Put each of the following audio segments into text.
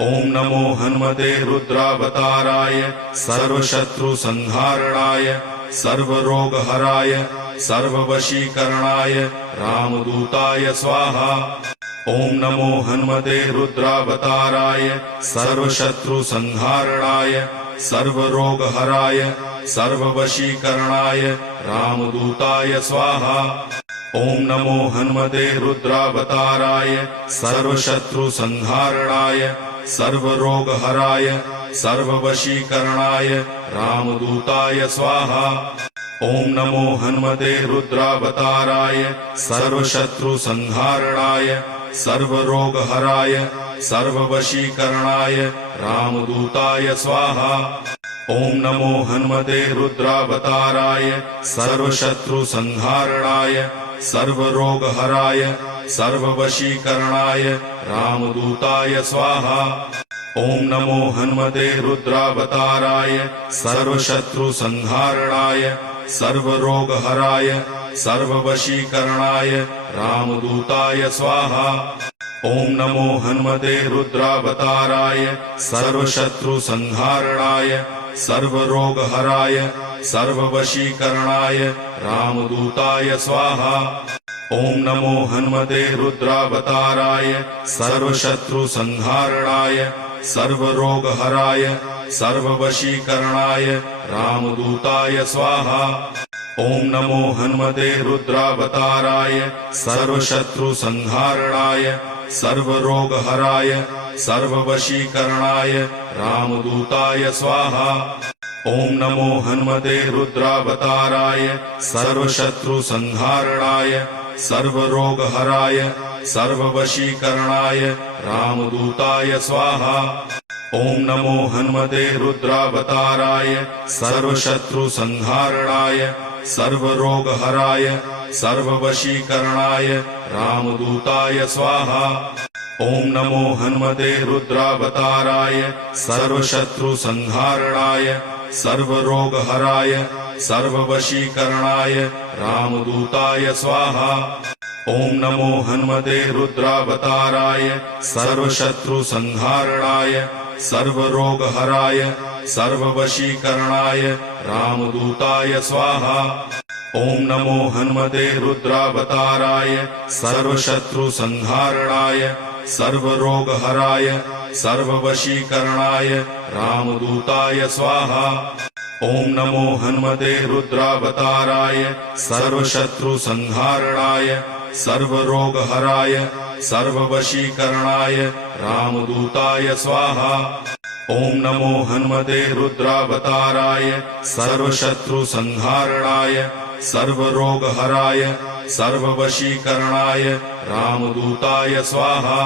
ओम नमो हनुमते रुद्रावताराय सर्वशत्रुसंहारणाय सर्वरोगहराय सर्ववशीकरणाय रामदूताय स्वाहा। ओम नमो हनुमते रुद्रावताराय सर्वशत्रुसंहारणाय सर्वरोगहराय सर्ववशीकरणाय रामदूताय स्वाहा। ओम नमो हनुमते रुद्रावताराय सर्वशत्रुसंहारणाय सर्वरोगहराय सर्ववशीकरणाय रामदूताय स्वाहा। ओम नमो हनुमते रुद्रावताराय सर्वशत्रुसंहारणाय सर्वरोगहराय सर्ववशीकरणाय रामदूताय स्वाहा। ओम नमो हनुमते रुद्रावताराय सर्वशत्रुसंहारणाय सर्वरोगहराय सर्ववशीकरणाय रामदूताय स्वाहा। ओम नमो हनुमते रुद्रावताराय सर्वशत्रुसंहारणाय सर्वरोगहराय सर्ववशीकरणाय रामदूताय स्वाहा। ओम नमो हनुमते रुद्रावताराय सर्वशत्रुसंहारणाय सर्वरोगहराय सर्ववशीकरणाय रामदूताय स्वाहा। ओम नमो हनुमते रुद्रावताराय सर्वशत्रुसंहारणाय सर्वरोगहराय सर्ववशीकरणाय रामदूताय स्वाहा। ओम नमो हनुमते रुद्रावताराय सर्वशत्रुसंहारणाय सर्वरोगहराय सर्ववशीकरणाय रामदूताय स्वाहा। ओम नमो हनुमते रुद्रावताराय सर्वशत्रुसंहारणाय सर्वरोगहराय सर्ववशीकरणाय रामदूताय स्वाहा। ओम नमो हनुमते रुद्रावताराय सर्वशत्रुसंहारणाय सर्वरोगहराय सर्ववशीकरणाय रामदूताय स्वाहा। ओम नमो हनुमते रुद्रावताराय सर्वशत्रुसंहारणाय सर्वरोगहराय सर्ववशीकरणाय रामदूताय स्वाहा। ओम नमो हनुमते रुद्रावताराय सर्वशत्रुसंहारणाय सर्वरोगहराय सर्ववशीकरणाय रामदूताय स्वाहा। ओम नमो हनुमते रुद्रावताराय सर्वशत्रुसंहारणाय सर्वरोगहराय सर्ववशीकरणाय रामदूताय स्वाहा। ओम नमो हनुमते रुद्रावताराय सर्वशत्रुसंहारणाय सर्वरोगहराय सर्ववशीकरणाय रामदूताय स्वाहा। ओम नमो हनुमते रुद्रावताराय सर्वशत्रुसंहारणाय सर्वरोगहराय सर्ववशीकरणाय रामदूताय स्वाहा।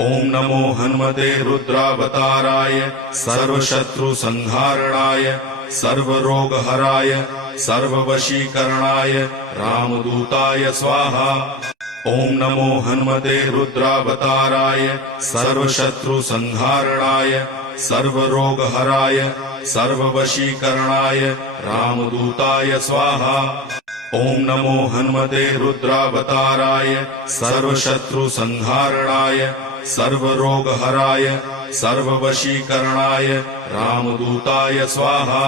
ओम नमो हनुमते रुद्रावताराय सर्वशत्रुसंहारणाय सर्वरोगहराय सर्ववशीकरणाय रामदूताय स्वाहा। ओम नमो हनुमते रुद्रावताराय सर्वशत्रुसंहारणाय सर्वरोगहराय सर्ववशीकरणाय रामदूताय स्वाहा। ओम नमो हनुमते रुद्रावताराय सर्वशत्रुसंहारणाय सर्वरोगहराय सर्ववशीकरणाय रामदूताय स्वाहा।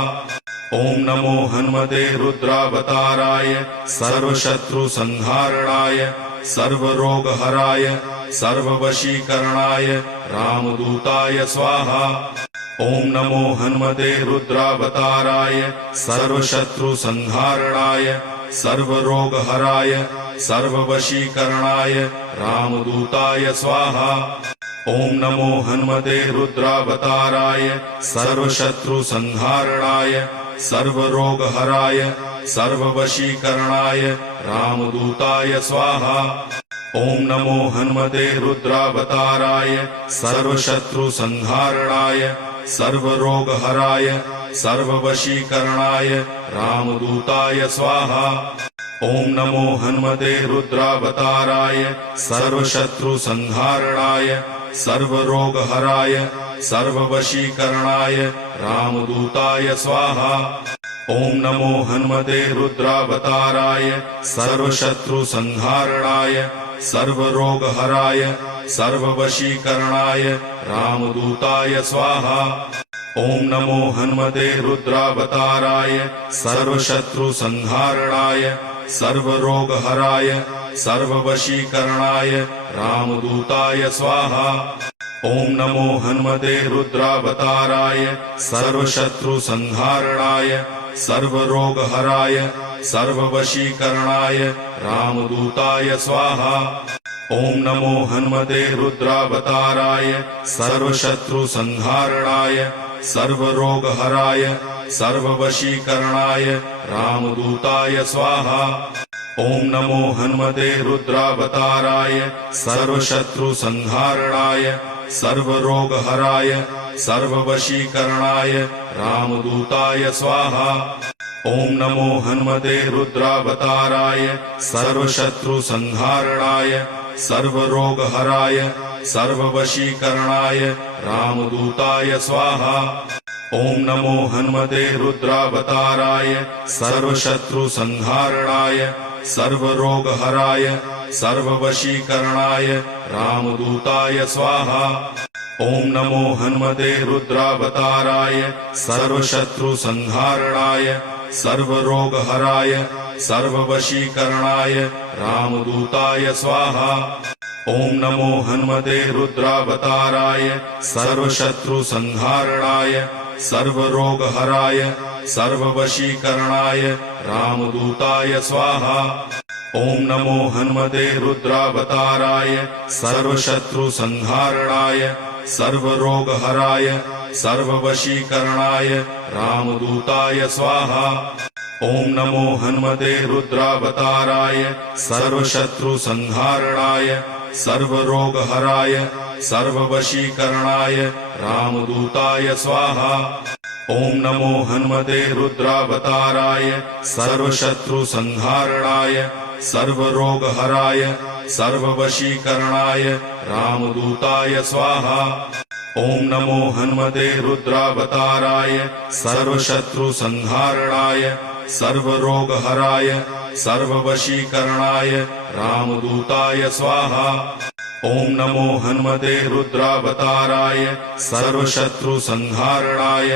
ओम नमो हनुमते रुद्रावताराय सर्वशत्रुसंहारणाय सर्वरोगहराय सर्ववशीकरणाय रामदूताय स्वाहा। ओम नमो हनुमते रुद्रावताराय सर्वशत्रुसंहारणाय सर्वरोगहराय सर्ववशीकरणाय रामदूताय स्वाहा। ओम नमो हनुमते रुद्रावताराय सर्वशत्रुसंहारणाय सर्वरोगहराय सर्ववशीकरणाय रामदूताय स्वाहा। ओम नमो हनुमते रुद्रावताराय सर्वशत्रुसंहारणाय सर्वरोगहराय सर्ववशीकरणाय रामदूताय स्वाहा। ओम नमो हनुमते रुद्रावताराय सर्वशत्रुसंहारणाय सर्वरोगहराय सर्ववशीकरणाय रामदूताय स्वाहा। ओम नमो हनुमते रुद्रावताराय सर्वशत्रुसंहारणाय सर्वरोगहराय सर्ववशीकरणाय रामदूताय स्वाहा। ओम नमो हनुमते रुद्रावताराय सर्वशत्रुसंहारणाय सर्वरोगहराय सर्ववशीकरणाय रामदूताय स्वाहा। ओम नमो हनुमते रुद्रावताराय सर्वशत्रुसंहारणाय सर्वरोगहराय सर्ववशीकरणाय रामदूताय स्वाहा। ओम नमो हनुमते रुद्रावताराय सर्वशत्रुसंहारणाय सर्वरोगहराय सर्ववशीकरणाय रामदूताय स्वाहा। ओम नमो हनुमते रुद्रावताराय सर्वशत्रुसंहारणाय सर्वरोगहराय सर्ववशीकरणाय रामदूताय स्वाहा। ओम नमो हनुमते रुद्रावताराय सर्वशत्रुसंहारणाय सर्वरोगहराय सर्ववशीकरणाय रामदूताय स्वाहा। ओम नमो हनुमते रुद्रावताराय सर्वशत्रुसंहारणाय सर्वरोगहराय सर्ववशीकरणाय रामदूताय स्वाहा। ओम नमो हनुमते रुद्रावताराय सर्वशत्रुसंहारणाय सर्वरोगहराय सर्ववशीकरणाय रामदूताय स्वाहा। ओम नमो हनुमते रुद्रावताराय सर्वशत्रुसंहारणाय सर्वरोगहराय सर्ववशीकरणाय रामदूताय स्वाहा। ओम नमो हनुमते रुद्रावताराय सर्वशत्रुसंहारणाय सर्वरोगहराय सर्ववशीकरणाय रामदूताय स्वाहा। ओम नमो हनुमते रुद्रावताराय सर्वशत्रुसंहारणाय सर्वरोगहराय सर्ववशीकरणाय रामदूताय स्वाहा। ओम नमो हनुमते रुद्रावताराय सर्वशत्रुसंहारणाय सर्वरोगहराय सर्ववशीकरणाय रामदूताय स्वाहा। ओम नमो हनुमते रुद्रावताराय सर्वशत्रुसंहारणाय सर्वरोगहराय सर्ववशीकरणाय रामदूताय स्वाहा। ओम नमो हनुमते रुद्रावताराय सर्वशत्रुसंहारणाय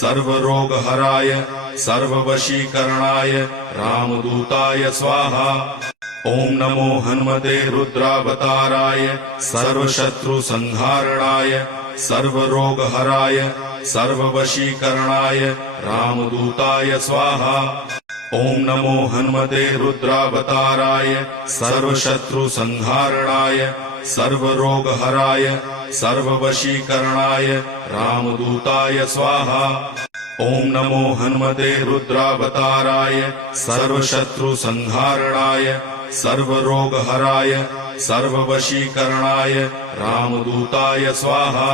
सर्वरोगहराय सर्ववशीकरणाय रामदूताय स्वाहा। ओम नमो हनुमते रुद्रावताराय सर्वशत्रुसंहारणाय सर्वरोगहराय सर्ववशीकरणाय रामदूताय स्वाहा। ओम नमो हनुमते रुद्रावताराय सर्वशत्रुसंहारणाय सर्वरोगहराय सर्ववशीकरणाय रामदूताय स्वाहा। ओम नमो हनुमते रुद्रावताराय सर्वशत्रुसंहारणाय सर्वरोगहराय सर्ववशीकरणाय रामदूताय स्वाहा।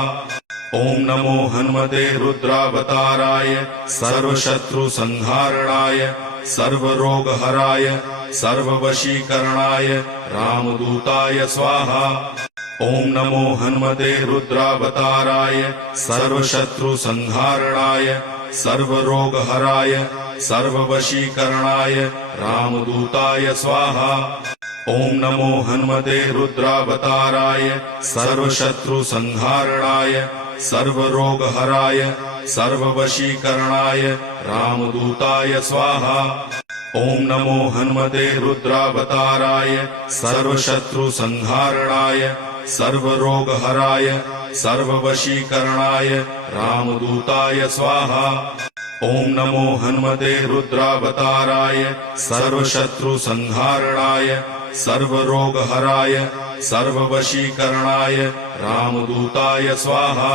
ओम नमो हनुमते रुद्रावताराय सर्वशत्रुसंहारणाय सर्वरोगहराय सर्ववशीकरणाय रामदूताय स्वाहा। ओम नमो हनुमते रुद्रावताराय सर्वशत्रुसंहारणाय सर्वरोगहराय सर्ववशीकरणाय रामदूताय स्वाहा। ओम नमो हनुमते रुद्रावताराय सर्वशत्रुसंहारणाय सर्वरोगहराय सर्ववशीकरणाय रामदूताय स्वाहा। ओम नमो हनुमते रुद्रावताराय सर्वशत्रुसंहारणाय सर्वरोगहराय सर्ववशीकरणाय रामदूताय स्वाहा। ओम नमो हनुमते रुद्रावताराय सर्वशत्रुसंहारणाय सर्वरोगहराय सर्ववशीकरणाय रामदूताय स्वाहा।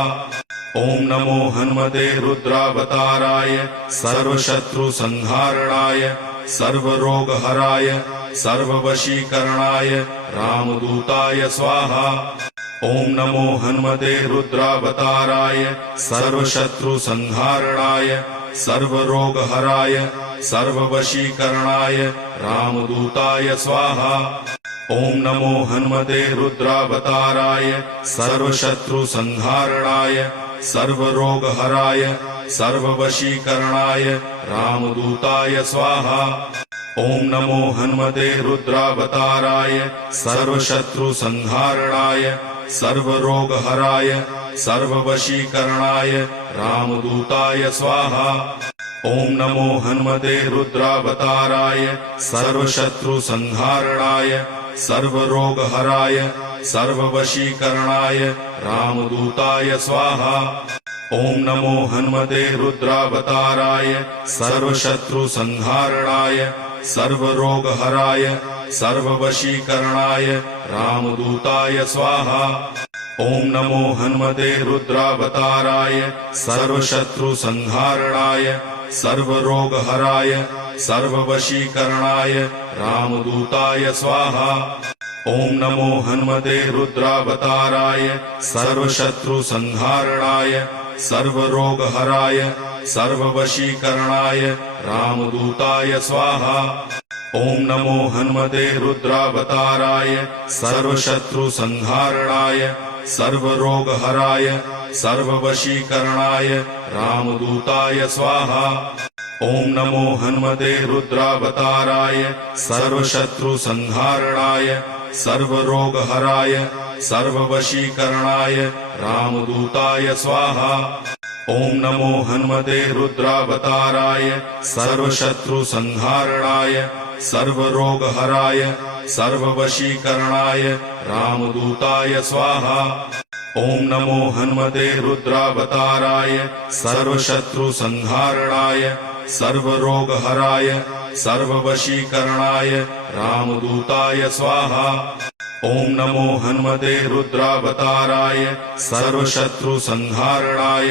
ओम नमो हनुमते रुद्रावताराय सर्वशत्रुसंहारणाय सर्वरोगहराय सर्ववशीकरणाय रामदूताय स्वाहा। ओम नमो हनुमते रुद्रावताराय सर्वशत्रुसंहारणाय सर्वरोगहराय सर्ववशीकरणाय रामदूताय स्वाहा। ओम नमो हनुमते रुद्रावताराय सर्वशत्रुसंहारणाय सर्वरोगहराय सर्ववशीकरणाय रामदूताय स्वाहा। ओम नमो हनुमते रुद्रावताराय सर्वशत्रुसंहारणाय सर्वरोगहराय सर्ववशीकरणाय रामदूताय स्वाहा। ओम नमो हनुमते रुद्रावताराय सर्वशत्रुसंहारणाय सर्वरोगहराय सर्ववशीकरणाय रामदूताय स्वाहा। ओम नमो हनुमते रुद्रावताराय सर्वशत्रुसंहारणाय सर्वरोगहराय सर्ववशीकरणाय रामदूताय स्वाहा। ओम नमो हनुमते रुद्रावताराय सर्वशत्रुसंहारणाय सर्वरोगहराय सर्ववशीकरणाय रामदूताय स्वाहा। ओम नमो हनुमते रुद्रावताराय सर्वशत्रुसंहारणाय सर्वरोगहराय सर्ववशीकरणाय रामदूताय स्वाहा। ओम नमो हनुमते रुद्रावताराय सर्वशत्रुसंहारणाय सर्वरोगहराय सर्ववशीकरणाय रामदूताय स्वाहा। ओम नमो हनुमते रुद्रावताराय सर्वशत्रुसंहारणाय सर्वरोगहराय सर्ववशीकरणाय रामदूताय स्वाहा। ओम नमो हनुमते रुद्रावताराय सर्वशत्रुसंहारणाय सर्वरोगहराय सर्ववशीकरणाय रामदूताय स्वाहा। ओम नमो हनुमते रुद्रावताराय सर्वशत्रुसंहारणाय सर्वरोगहराय सर्ववशीकरणाय रामदूताय स्वाहा। ओम नमो हनुमते रुद्रावताराय सर्वशत्रुसंहारणाय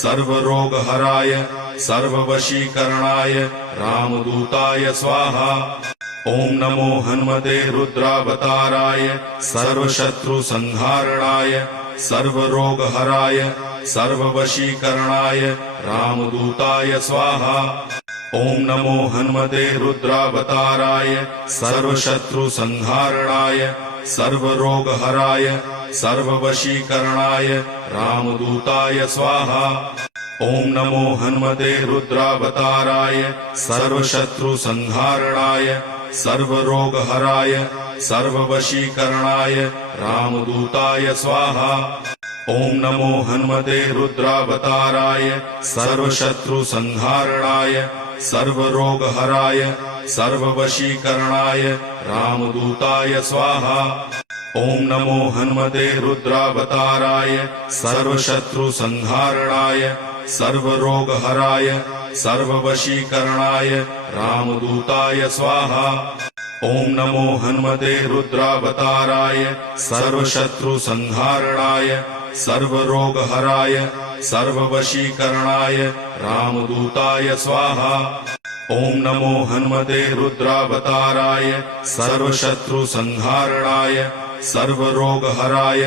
सर्वरोगहराय सर्ववशीकरणाय रामदूताय स्वाहा। ओम नमो हनुमते रुद्रावताराय सर्वशत्रुसंहारणाय सर्वरोगहराय सर्ववशीकरणाय रामदूताय स्वाहा। ओम नमो हनुमते रुद्रावताराय सर्वशत्रुसंहारणाय सर्वरोगहराय सर्ववशीकरणाय रामदूताय स्वाहा। ओम नमो हनुमते रुद्रावताराय सर्वशत्रुसंहारणाय सर्वरोगहराय सर्ववशीकरणाय रामदूताय स्वाहा। ओम नमो हनुमते रुद्रावताराय सर्वशत्रुसंहारणाय सर्वरोगहराय सर्ववशीकरणाय रामदूताय स्वाहा। ओम नमो हनुमते रुद्रावताराय सर्वशत्रुसंहारणाय सर्वरोगहराय सर्ववशीकरणाय रामदूताय स्वाहा। ओम नमो हनुमते रुद्रावताराय सर्वशत्रुसंहारणाय सर्वरोगहराय सर्ववशीकरणाय रामदूताय स्वाहा। ओम नमो हनुमते रुद्रावताराय सर्वशत्रुसंहारणाय सर्वरोगहराय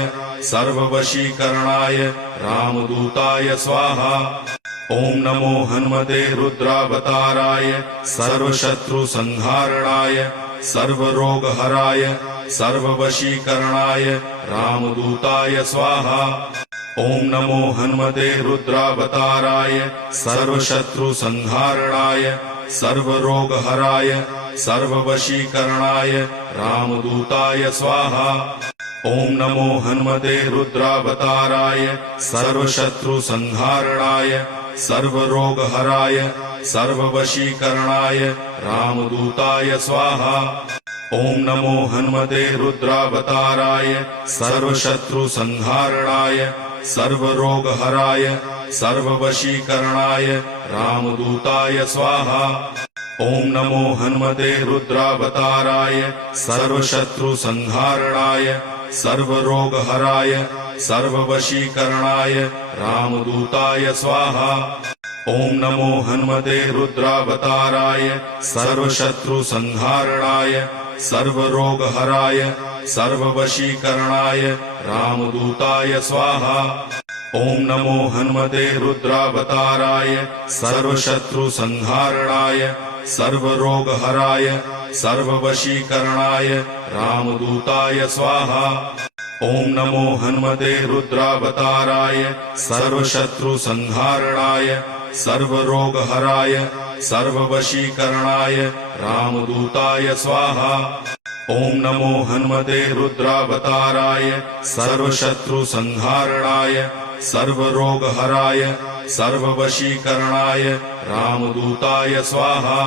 सर्ववशीकरणाय रामदूताय स्वाहा। ओम नमो हनुमते रुद्रावताराय सर्वशत्रुसंहारणाय सर्वरोगहराय सर्ववशीकरणाय रामदूताय स्वाहा। ओम नमो हनुमते रुद्रावताराय सर्वशत्रुसंहारणाय सर्वरोगहराय सर्ववशीकरणाय रामदूताय स्वाहा। ओम नमो हनुमते रुद्रावताराय सर्वशत्रुसंहारणाय सर्वरोगहराय सर्ववशीकरणाय रामदूताय स्वाहा। ओम नमो हनुमते रुद्रावताराय सर्वशत्रुसंहारणाय सर्वरोगहराय सर्ववशीकरणाय रामदूताय स्वाहा। ओम नमो हनुमते रुद्रावताराय सर्वशत्रुसंहारणाय सर्वरोगहराय सर्ववशीकरणाय रामदूताय स्वाहा। ओम नमो हनुमते रुद्रावताराय सर्वशत्रुसंहारणाय सर्वरोगहराय सर्ववशीकरणाय रामदूताय स्वाहा। ओम नमो हनुमते रुद्रावताराय सर्वशत्रुसंहारणाय सर्वरोगहराय सर्ववशीकरणाय रामदूताय स्वाहा। ओम नमो हनुमते रुद्रावताराय सर्वशत्रुसंहारणाय सर्वरोगहराय सर्ववशीकरणाय रामदूताय स्वाहा। ओम नमो हनुमते रुद्रावताराय सर्वशत्रुसंहारणाय सर्वरोगहराय सर्ववशीकरणाय रामदूताय स्वाहा।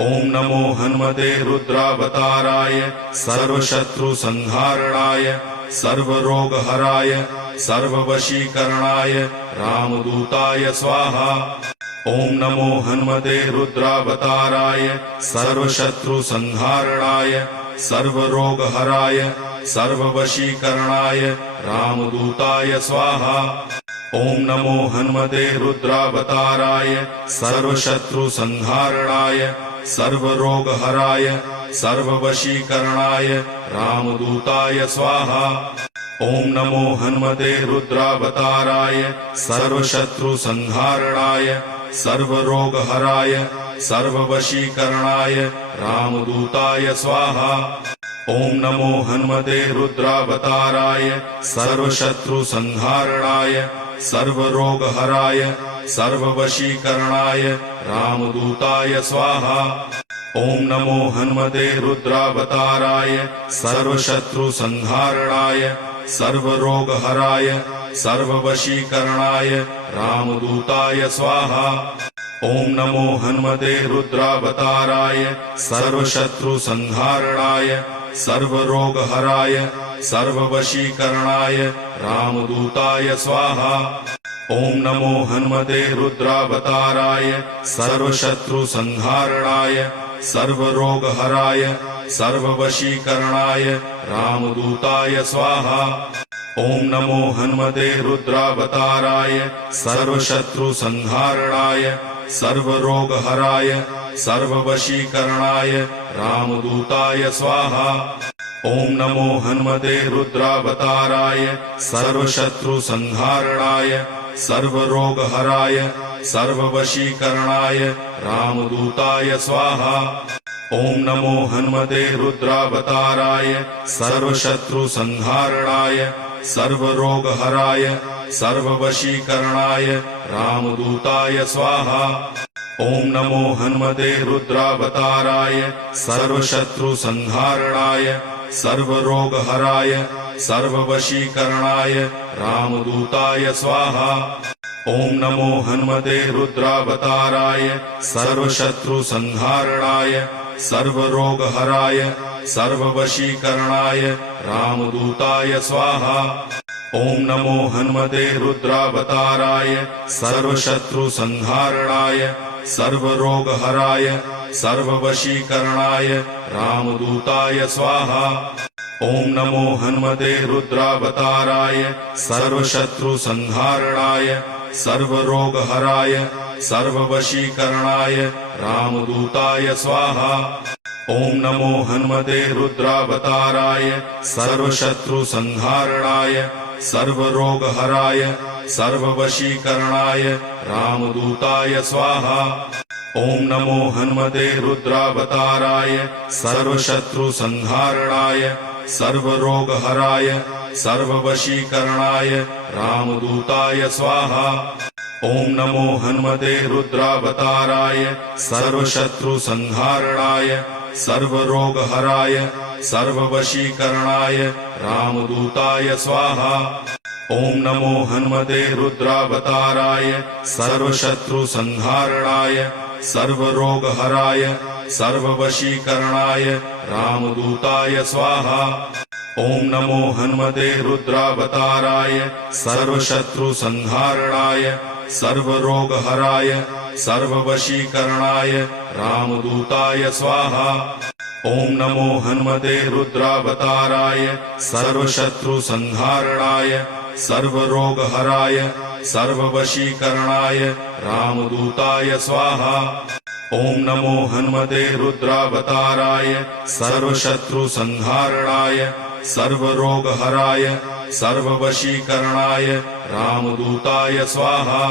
ओम नमो हनुमते रुद्रावताराय सर्वशत्रुसंहारणाय सर्वरोगहराय सर्ववशीकरणाय रामदूताय स्वाहा। ओम नमो हनुमते रुद्रावताराय सर्वशत्रुसंहारणाय सर्वरोगहराय सर्ववशीकरणाय रामदूताय स्वाहा। ओम नमो हनुमते रुद्रावताराय सर्वशत्रुसंहारणाय सर्वरोगहराय सर्ववशीकरणाय रामदूताय स्वाहा। ओम नमो हनुमते रुद्रावताराय सर्वशत्रुसंहारणाय सर्वरोगहराय सर्ववशीकरणाय रामदूताय स्वाहा। ओम नमो हनुमते रुद्रावताराय सर्वशत्रुसंहारणाय सर्वरोगहराय सर्ववशीकरणाय रामदूताय स्वाहा। ओम नमो हनुमते रुद्रावताराय सर्वशत्रुसंहारणाय सर्वरोगहराय सर्ववशीकरणाय रामदूताय स्वाहा। ओम नमो हनुमते रुद्रावताराय सर्वशत्रुसंहारणाय सर्वरोगहराय सर्ववशीकरणाय रामदूताय स्वाहा। ओम नमो हनुमते रुद्रावताराय सर्वशत्रुसंहारणाय सर्वरोगहराय सर्ववशीकरणाय रामदूताय स्वाहा। ओम नमो हनुमते रुद्रावताराय सर्वशत्रुसंहारणाय सर्वरोगहराय सर्ववशीकरणाय रामदूताय स्वाहा। ओम नमो हनुमते रुद्रावताराय सर्वशत्रुसंहारणाय सर्वरोगहराय सर्ववशीकरणाय रामदूताय स्वाहा। ओम नमो हनुमते रुद्रावताराय सर्वशत्रुसंहारणाय सर्वरोगहराय सर्ववशीकरणाय रामदूताय स्वाहा। ओम नमो हनुमते रुद्रावताराय सर्वशत्रुसंहारणाय सर्वरोगहराय सर्ववशीकरणाय रामदूताय स्वाहा। ओम नमो हनुमते रुद्रावताराय सर्वशत्रुसंहारणाय सर्वरोगहराय सर्ववशीकरणाय रामदूताय स्वाहा। ओम नमो हनुमते रुद्रावताराय सर्वशत्रुसंहारणाय सर्वरोगहराय सर्ववशीकरणाय रामदूताय स्वाहा। ओम नमो हनुमते रुद्रावताराय सर्वशत्रुसंहारणाय सर्वरोगहराय सर्ववशीकरणाय रामदूताय स्वाहा। ओम नमो हनुमते रुद्रावताराय सर्वशत्रुसंहारणाय सर्वरोगहराय सर्ववशीकरणाय रामदूताय स्वाहा। ओम नमो हनुमते रुद्रावताराय सर्वशत्रुसंहारणाय सर्वरोगहराय सर्ववशीकरणाय रामदूताय स्वाहा। ओम नमो हनुमते रुद्रावताराय सर्वशत्रुसंहारणाय सर्वरोगहराय सर्ववशीकरणाय रामदूताय स्वाहा। ओम नमो हनुमते रुद्रावताराय सर्वशत्रुसंहारणाय सर्वरोगहराय सर्ववशीकरणाय रामदूताय स्वाहा। ओम नमो हनुमते रुद्रावताराय सर्वशत्रुसंहारणाय सर्वरोगहराय सर्ववशीकरणाय रामदूताय स्वाहा। ओम नमो हनुमते रुद्रावताराय सर्वशत्रुसंहारणाय सर्वरोगहराय सर्ववशीकरणाय रामदूताय स्वाहा। ओम नमो हनुमते रुद्रावताराय सर्वशत्रुसंहारणाय सर्वरोगहराय सर्ववशीकरणाय रामदूताय स्वाहा।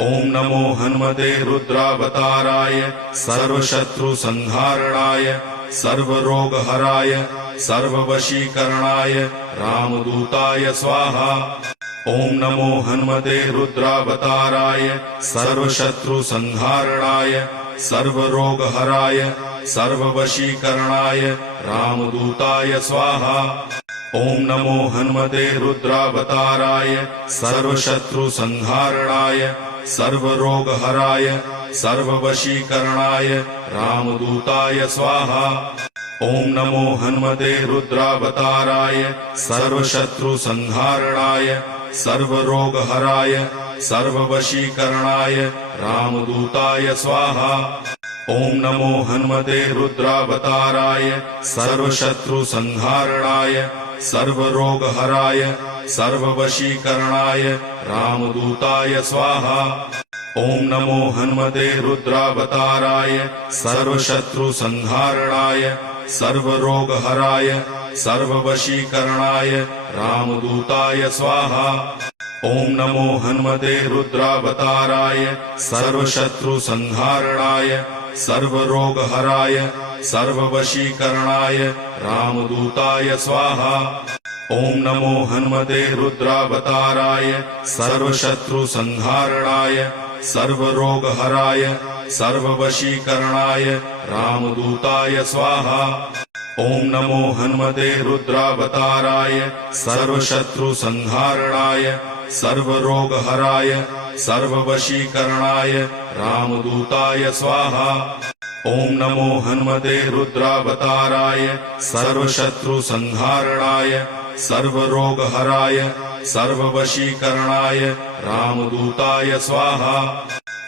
ओम नमो हनुमते रुद्रावताराय सर्वशत्रुसंहारणाय सर्वरोगहराय सर्ववशीकरणाय रामदूताय स्वाहा। ओम नमो हनुमते रुद्रावताराय सर्वशत्रुसंहारणाय सर्वरोगहराय सर्ववशीकरणाय रामदूताय स्वाहा। ओम नमो हनुमते रुद्रावताराय सर्वशत्रुसंहारणाय सर्वरोगहराय सर्ववशीकरणाय रामदूताय स्वाहा। ओम नमो हनुमते रुद्रावताराय सर्वशत्रुसंहारणाय सर्वरोगहराय सर्ववशीकरणाय रामदूताय स्वाहा। ओम नमो हनुमते रुद्रावताराय सर्वशत्रुसंहारणाय सर्वरोगहराय सर्ववशीकरणाय रामदूताय स्वाहा। ओम नमो हनुमते रुद्रावताराय सर्वशत्रुसंहारणाय सर्वरोगहराय सर्ववशीकरणाय रामदूताय स्वाहा। ओम नमो हनुमते रुद्रावताराय सर्वशत्रुसंहारणाय सर्वरोगहराय सर्ववशीकरणाय रामदूताय स्वाहा। ओम नमो हनुमते रुद्रावताराय सर्वशत्रुसंहारणाय सर्वरोगहराय सर्ववशीकरणाय रामदूताय स्वाहा। ओम नमो हनुमते रुद्रावताराय सर्वशत्रुसंहारणाय सर्वरोगहराय सर्ववशीकरणाय रामदूताय स्वाहा। ओम नमो हनुमते रुद्रावताराय सर्वशत्रुसंहारणाय सर्वरोगहराय सर्ववशीकरणाय रामदूताय स्वाहा।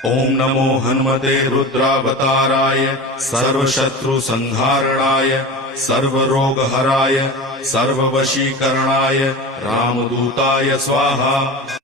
ओम नमो हनुमते रुद्रावताराय सर्वशत्रुसंहारणाय सर्वरोगहराय सर्ववशीकरणाय रामदूताय स्वाहा।